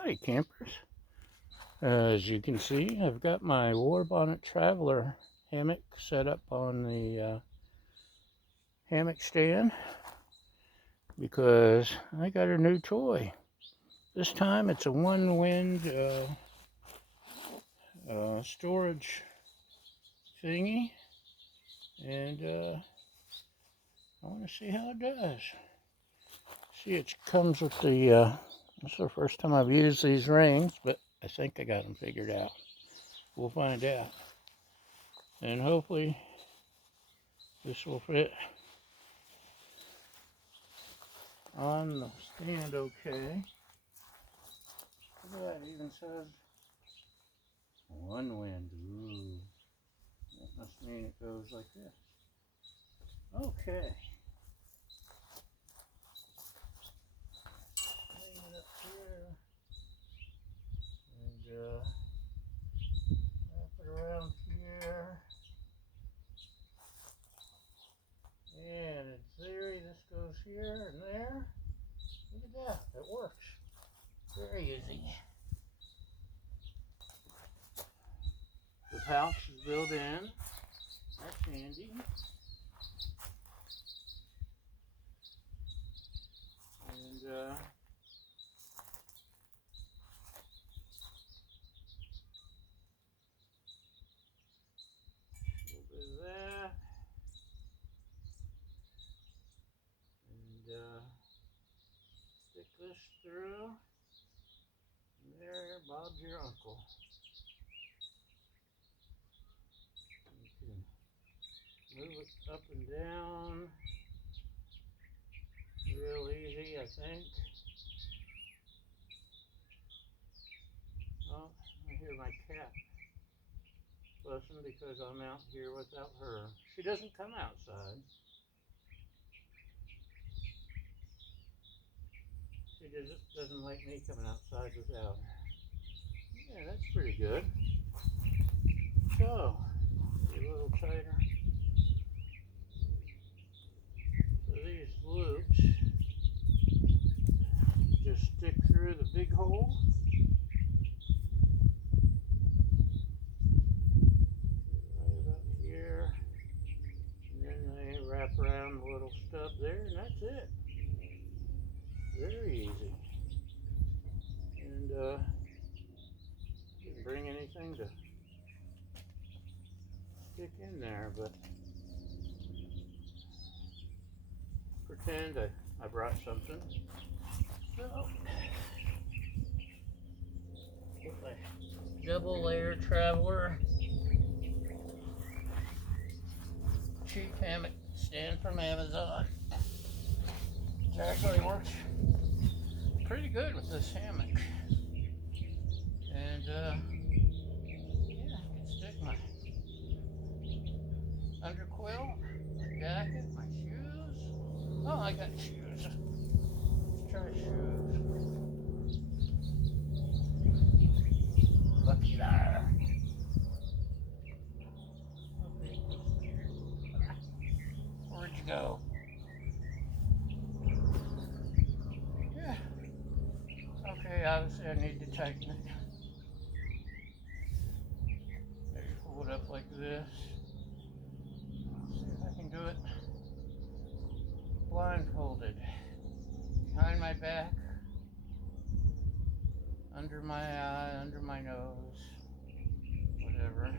Howdy campers. As you can see, I've got my War Bonnet Traveler hammock set up on the hammock stand because I got a new toy. This time it's a Onewind storage thingy, and I want to see how it does. See, it comes with the, this is the first time I've used these rings, but I think I got them figured out. We'll find out. And hopefully this will fit on the stand okay. Look at that, it even says Onewind. Ooh. That must mean it goes like this. Okay. Hang it up here. And wrap it around here. And in theory, this goes here and there. Look at that, it works. Very easy. The pouch is built in. That's handy. And a little bit of that. And stick this through. And there, Bob's your uncle. You can move it up and down real easy, I think. Oh, I hear my cat fussing because I'm out here without her. She doesn't come outside. She doesn't like me coming outside without her. Yeah, that's pretty good. So, be a little tighter. So these loops just stick through the big hole. Right about here. And then they wrap around the little stub there, and that's it. Very easy. And didn't bring anything to stick in there, but pretend I brought something. So, put my double layer Traveler cheap hammock stand from Amazon. It actually works pretty good with this hammock. And yeah, I can stick my underquilt, my jacket, my shoes. Oh, I got shoes. Let's try shoes. Lucky there. Where'd you go? Yeah. Okay, obviously I need to tighten it. Maybe pull it up like this. See if I can do it blindfolded. Behind my back, under my eye, under my nose, whatever.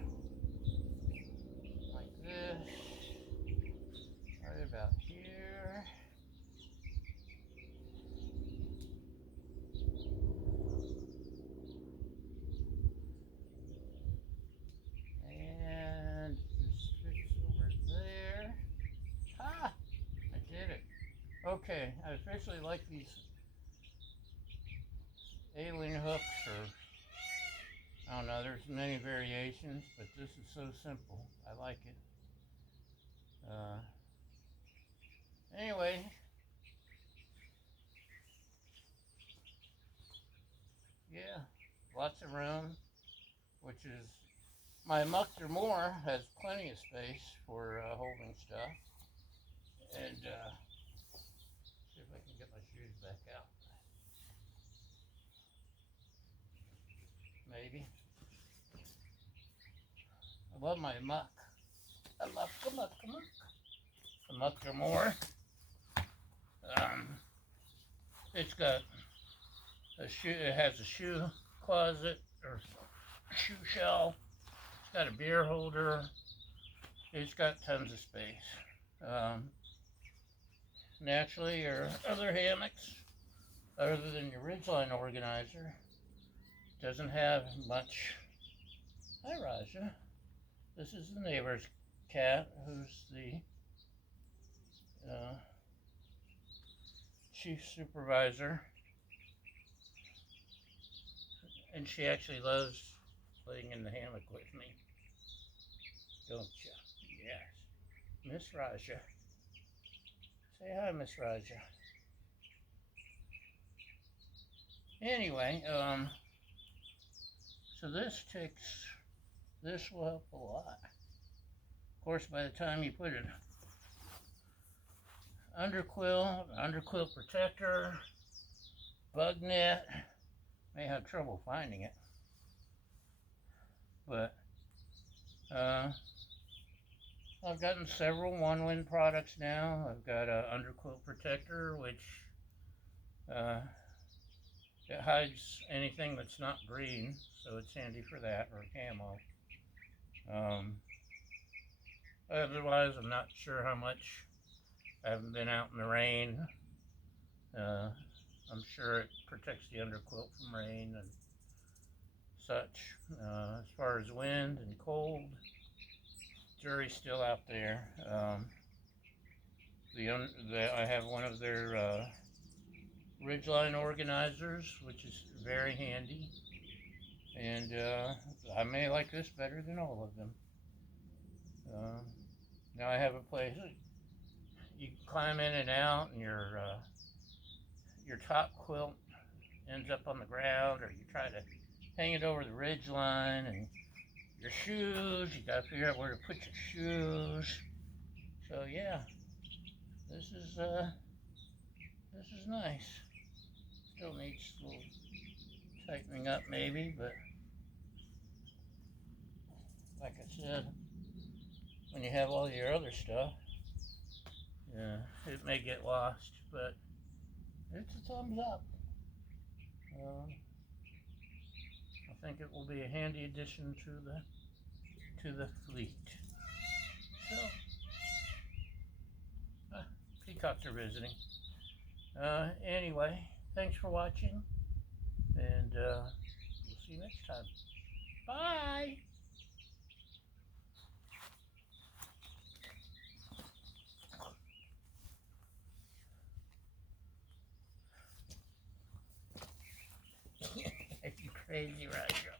Like this. Right about here. And just fix over there. Ah! I did it. Okay, I officially like these alien hooks, or I don't know, there's many variations, but this is so simple. I like it. Anyway, yeah, lots of room, which is, my mucker more has plenty of space for holding stuff. And see if I can get my shoes back out. baby. I love my muck. I love the muck. The muck or more. It's got a shoe. It has a shoe closet or shoe shelf. It's got a beer holder. It's got tons of space. Naturally, your other hammocks, other than your ridgeline organizer, doesn't have much. Hi, Raja. This is the neighbor's cat, who's the chief supervisor, and she actually loves laying in the hammock with me, don't you? Yes. Miss Raja. Say hi, Miss Raja. Anyway, so this will help a lot. Of course, by the time you put an underquilt protector, bug net, may have trouble finding it, but I've gotten several Onewind products now. I've got an underquilt protector, which it hides anything that's not green, so it's handy for that, or camo. Otherwise, I'm not sure how much. I haven't been out in the rain. I'm sure it protects the underquilt from rain and such. As far as wind and cold, jury's still out there. I have one of their ridgeline organizers, which is very handy, and I may like this better than all of them. Now I have a place you can climb in and out, and your top quilt ends up on the ground, or you try to hang it over the ridge line, and your shoes, you gotta figure out where to put your shoes. So yeah, this is nice. Still needs a little tightening up maybe, but like I said, when you have all your other stuff, yeah, it may get lost, but it's a thumbs up. I think it will be a handy addition to the fleet. So, peacocks are visiting. Anyway, thanks for watching, and we'll see you next time. Bye! You crazy, Roger.